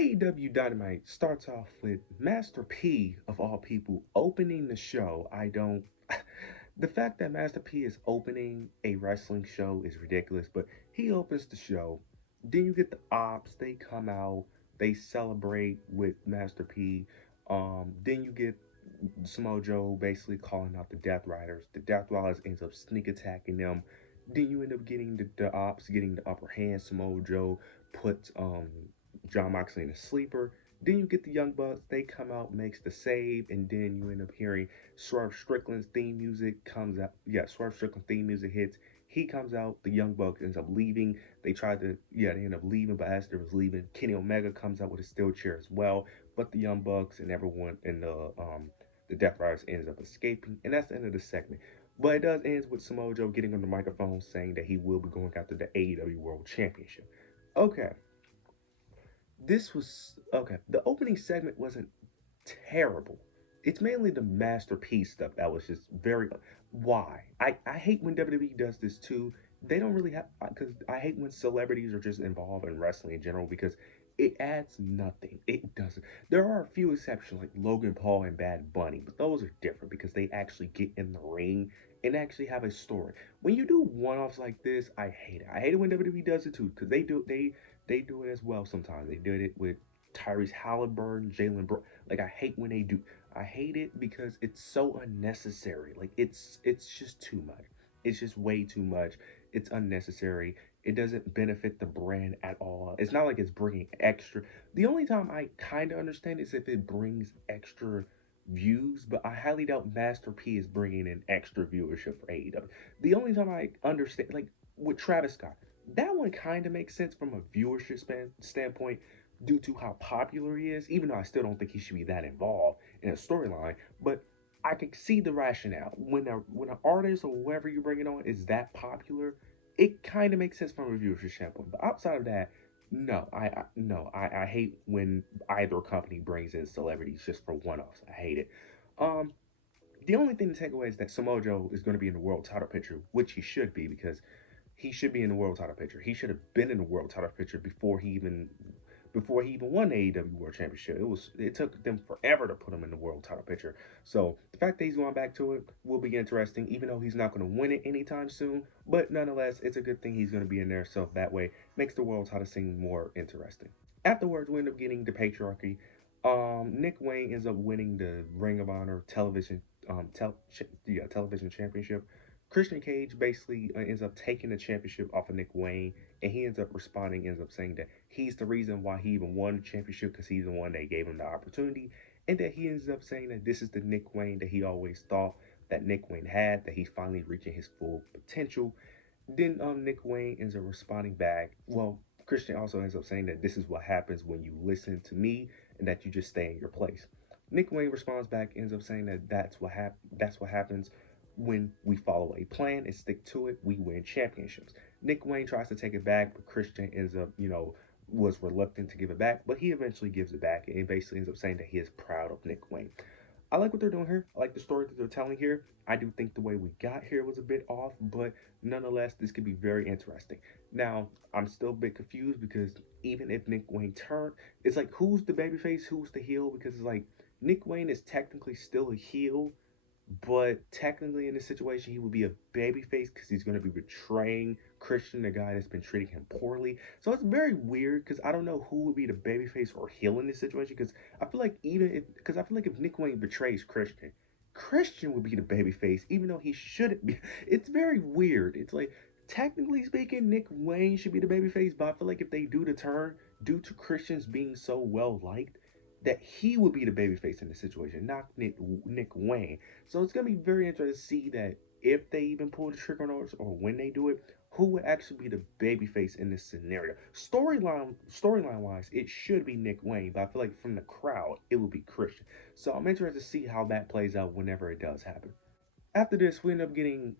AEW Dynamite starts off with Master P, of all people, opening the show. I don't. The fact that Master P is opening a wrestling show is ridiculous, but he opens the show. Then you get the ops, they come out, they celebrate with Master P. Then you get Samoa Joe basically calling out the Death Riders. The Death Riders ends up sneak attacking them. Then you end up getting the ops getting the upper hand. Samoa Joe puts John Moxley in a sleeper. Then you get the Young Bucks. They come out, makes the save, and then you end up hearing Swerve Strickland's theme music comes out. Yeah, Swerve Strickland theme music hits. He comes out. The Young Bucks ends up leaving. They end up leaving, but as they was leaving, Kenny Omega comes out with a steel chair as well. But the Young Bucks and everyone in the Death Riders ends up escaping, and that's the end of the segment. But it does end with Samoa Joe getting on the microphone saying that he will be going after the AEW World Championship. Okay, this was okay. The opening segment wasn't terrible. It's mainly the masterpiece stuff that was just very. Why? I hate when WWE does this too. They don't really have because I hate when celebrities are just involved in wrestling in general because it adds nothing. It doesn't. There are a few exceptions like Logan Paul and Bad Bunny, but those are different because they actually get in the ring and actually have a story. When you do one-offs like this, I hate it. I hate it when WWE does it too because they do it as well sometimes. They did it with Tyrese Halliburton, Jalen Bro. Like I hate when they do. I hate it because it's so unnecessary. Like it's just too much. It's just way too much. It's unnecessary. It doesn't benefit the brand at all. It's not like it's bringing extra. The only time I kind of understand is if it brings extra views, but I highly doubt Master P is bringing in extra viewership for AEW. The only time I understand, like with Travis Scott, that one kind of makes sense from a viewership standpoint due to how popular he is, even though I still don't think he should be that involved in a storyline. But I can see the rationale. When an artist or whoever you're bringing on is that popular, it kind of makes sense from a viewership standpoint. But outside of that, no, I hate when either company brings in celebrities just for one-offs. I hate it. Um, the only thing to take away is that Samoa Joe is going to be in the world title picture, which he should be because he should be in the world title picture. He should have been in the world title picture before he even won the AEW World Championship. It took them forever to put him in the world title picture. So the fact that he's going back to it will be interesting, even though he's not going to win it anytime soon. But nonetheless, it's a good thing he's going to be in there. So that way makes the world title scene more interesting. Afterwards, we end up getting the patriarchy. Nick Wayne ends up winning the Ring of Honor television championship. Christian Cage basically ends up taking the championship off of Nick Wayne, and he ends up responding, ends up saying that he's the reason why he even won the championship because he's the one that gave him the opportunity, and that he ends up saying that this is the Nick Wayne that he always thought that Nick Wayne had, that he's finally reaching his full potential. Then Nick Wayne ends up responding back. Well, Christian also ends up saying that this is what happens when you listen to me and that you just stay in your place. Nick Wayne responds back, ends up saying that that's what happens when we follow a plan and stick to it, we win championships. Nick Wayne tries to take it back, but Christian ends up, was reluctant to give it back, but he eventually gives it back and basically ends up saying that he is proud of Nick Wayne. I like what they're doing here. I like the story that they're telling here. I do think the way we got here was a bit off, but nonetheless, this could be very interesting. Now, I'm still a bit confused because even if Nick Wayne turned, it's like who's the babyface, who's the heel? Because it's like Nick Wayne is technically still a heel, but technically, in this situation, he would be a babyface because he's going to be betraying Christian, the guy that's been treating him poorly. So it's very weird because I don't know who would be the babyface or heel in this situation. Because I feel like if Nick Wayne betrays Christian, Christian would be the babyface, even though he shouldn't be. It's very weird. It's like technically speaking, Nick Wayne should be the babyface, but I feel like if they do the turn due to Christians being so well liked, that he would be the babyface in the situation, not Nick Wayne. So it's gonna be very interesting to see that if they even pull the trigger on us or when they do it, who would actually be the babyface in this scenario. Storyline wise, it should be Nick Wayne, but I feel like from the crowd, it would be Christian. So I'm interested to see how that plays out whenever it does happen. After this, we end up getting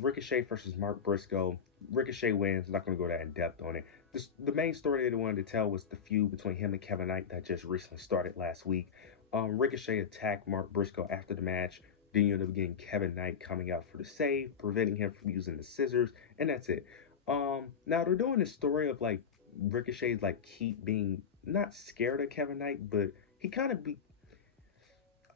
Ricochet versus Mark Briscoe. Ricochet wins. I'm not going to go that in depth on it. The main story they wanted to tell was the feud between him and Kevin Knight that just recently started last week. Ricochet attacked Mark Briscoe after the match. Then you end up getting Kevin Knight coming out for the save, preventing him from using the scissors, and that's it. Now they're doing this story of like Ricochet's like keep being not scared of Kevin Knight, but he kind of be.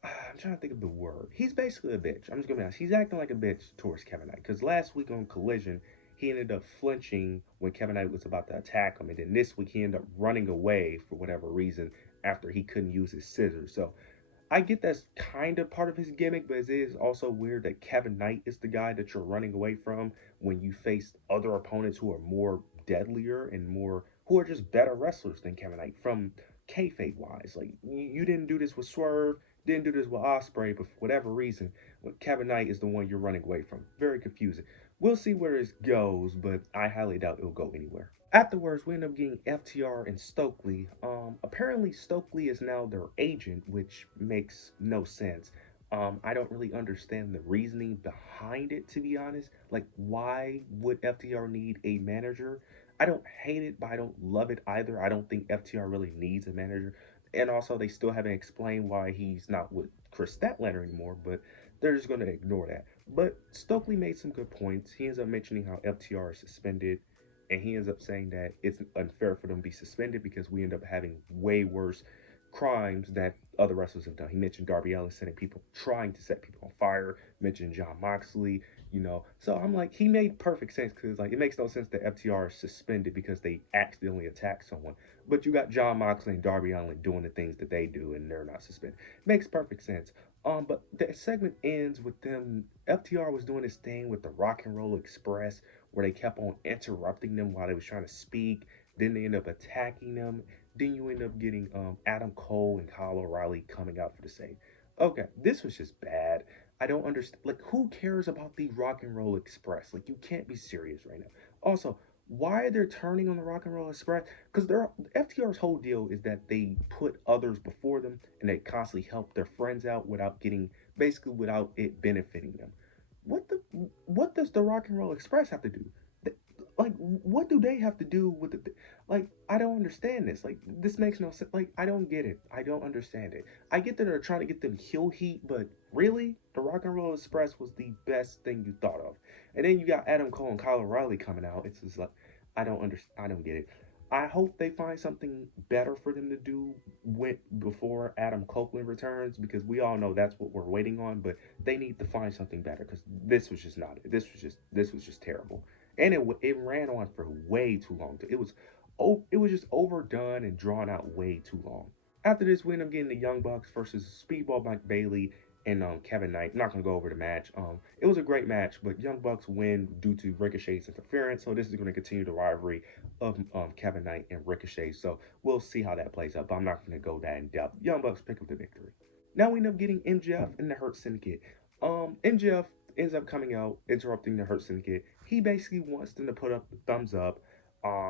I'm trying to think of the word. He's basically a bitch. I'm just gonna be honest. He's acting like a bitch towards Kevin Knight. Because last week on Collision, he ended up flinching when Kevin Knight was about to attack him, and then this week he ended up running away for whatever reason after he couldn't use his scissors. So I get that's kind of part of his gimmick, but it is also weird that Kevin Knight is the guy that you're running away from when you face other opponents who are more deadlier and more who are just better wrestlers than Kevin Knight from kayfabe wise. Like you didn't do this with Swerve, didn't do this with Ospreay, but for whatever reason, Kevin Knight is the one you're running away from. Very confusing. We'll see where this goes, but I highly doubt it'll go anywhere. Afterwards, we end up getting FTR and Stokely. Apparently, Stokely is now their agent, which makes no sense. I don't really understand the reasoning behind it, to be honest. Like, why would FTR need a manager? I don't hate it, but I don't love it either. I don't think FTR really needs a manager. And also, they still haven't explained why he's not with Chris Statlander anymore, but they're just going to ignore that. But Stokely made some good points. He ends up mentioning how FTR is suspended, and he ends up saying that it's unfair for them to be suspended because we end up having way worse crimes that other wrestlers have done. He mentioned Darby Allin setting people, trying to set people on fire. Mentioned John Moxley, you know. So I'm like, he made perfect sense because like it makes no sense that FTR is suspended because they accidentally attacked someone. But you got John Moxley and Darby Allin doing the things that they do, and they're not suspended. Makes perfect sense. But the segment ends with them. FTR was doing this thing with the Rock and Roll Express where they kept on interrupting them while they was trying to speak. Then they end up attacking them. Then you end up getting Adam Cole and Kyle O'Reilly coming out for the same. Okay, this was just bad. I don't understand. Like, who cares about the Rock and Roll Express? Like, you can't be serious right now. Also, why are they turning on the Rock and Roll Express? Because they're FTR's whole deal is that they put others before them and they constantly help their friends out without getting, basically without it benefiting them. What the what does the Rock and Roll Express have to do? Like, what do they have to do with the? Like, I don't understand this. Like, this makes no sense. Like, I don't get it. I don't understand it. I get that they're trying to get them heel heat, but really, the Rock and Roll Express was the best thing you thought of. And then you got Adam Cole and Kyle O'Reilly coming out. It's just like, I don't understand. I don't get it. I hope they find something better for them to do with before Adam Copeland returns because we all know that's what we're waiting on. But they need to find something better because this was just not it. This was just terrible, and it ran on for way too long. It was just overdone and drawn out way too long. After this, we end up getting the Young Bucks versus Speedball Mike Bailey and Kevin Knight. I'm not gonna go over the match. It was a great match, but Young Bucks win due to Ricochet's interference. So this is going to continue the rivalry of Kevin Knight and Ricochet. So we'll see how that plays out. But I'm not going to go that in depth. Young Bucks pick up the victory. Now we end up getting MJF and the Hurt Syndicate. MJF ends up coming out, interrupting the Hurt Syndicate. He basically wants them to put up the thumbs up.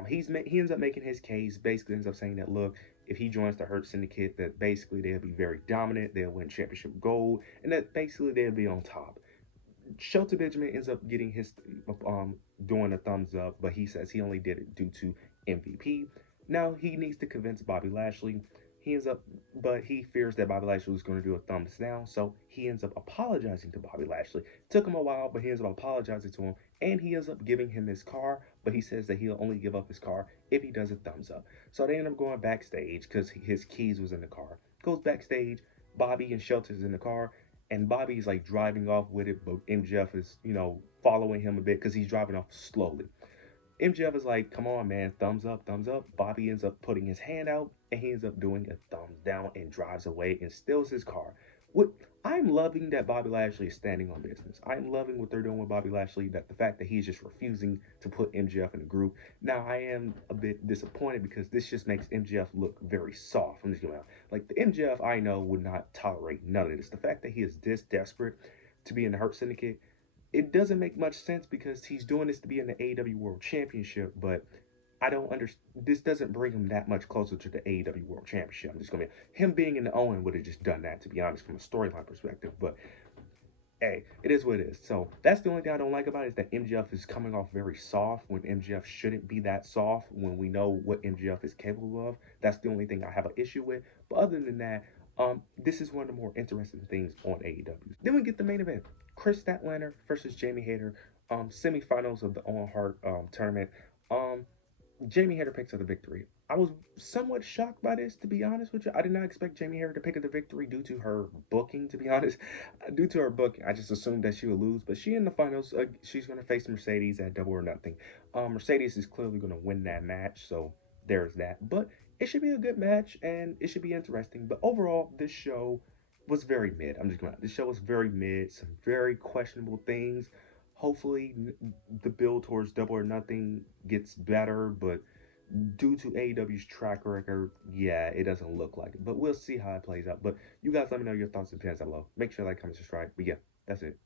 He ends up making his case. Basically, ends up saying that look, if he joins the Hurt Syndicate, that basically they'll be very dominant. They'll win championship gold, and that basically they'll be on top. Shelton Benjamin ends up getting his doing a thumbs up, but he says he only did it due to MVP. Now he needs to convince Bobby Lashley. He ends up, but he fears that Bobby Lashley is going to do a thumbs down, so he ends up apologizing to Bobby Lashley. Took him a while, but he ends up apologizing to him, and he ends up giving him his car, but he says that he'll only give up his car if he does a thumbs up. So they end up going backstage because his keys was in the car. Goes backstage, Bobby and Shelton's in the car, and Bobby's like driving off with it, but MJF is, following him a bit because he's driving off slowly. MJF is like, come on, man, thumbs up, thumbs up. Bobby ends up putting his hand out, and he ends up doing a thumbs down and drives away and steals his car. What I'm loving that Bobby Lashley is standing on business. I'm loving what they're doing with Bobby Lashley, that the fact that he's just refusing to put MJF in the group. Now, I am a bit disappointed because this just makes MJF look very soft. I'm just going to, like, the MJF I know would not tolerate none of this. The fact that he is this desperate to be in the Hurt Syndicate, it doesn't make much sense because he's doing this to be in the AEW World Championship, but I don't understand. This doesn't bring him that much closer to the AEW World Championship. I'm just gonna be him being in the Owen would have just done that, to be honest, from a storyline perspective. But hey, it is what it is. So that's the only thing I don't like about it is that MJF is coming off very soft when MJF shouldn't be that soft when we know what MJF is capable of. That's the only thing I have an issue with. But other than that, this is one of the more interesting things on AEW. Then we get the main event: Chris Statlander versus Jamie Hayter. Semifinals of the Owen Hart tournament. Jamie Hayter picks up the victory. I was somewhat shocked by this, to be honest with you. I did not expect Jamie Harris to pick up the victory due to her booking, to be honest. Due to her booking, I just assumed that she would lose. But she in the finals, she's going to face Mercedes at Double or Nothing. Mercedes is clearly going to win that match, so there's that. But it should be a good match, and it should be interesting. But overall, this show was very mid. I'm just going to, this show was very mid. Some very questionable things. Hopefully, the build towards Double or Nothing gets better, but due to AEW's track record, yeah, it doesn't look like it. But we'll see how it plays out. But you guys let me know your thoughts and opinions down below. Make sure to like, comment, subscribe. But yeah, that's it.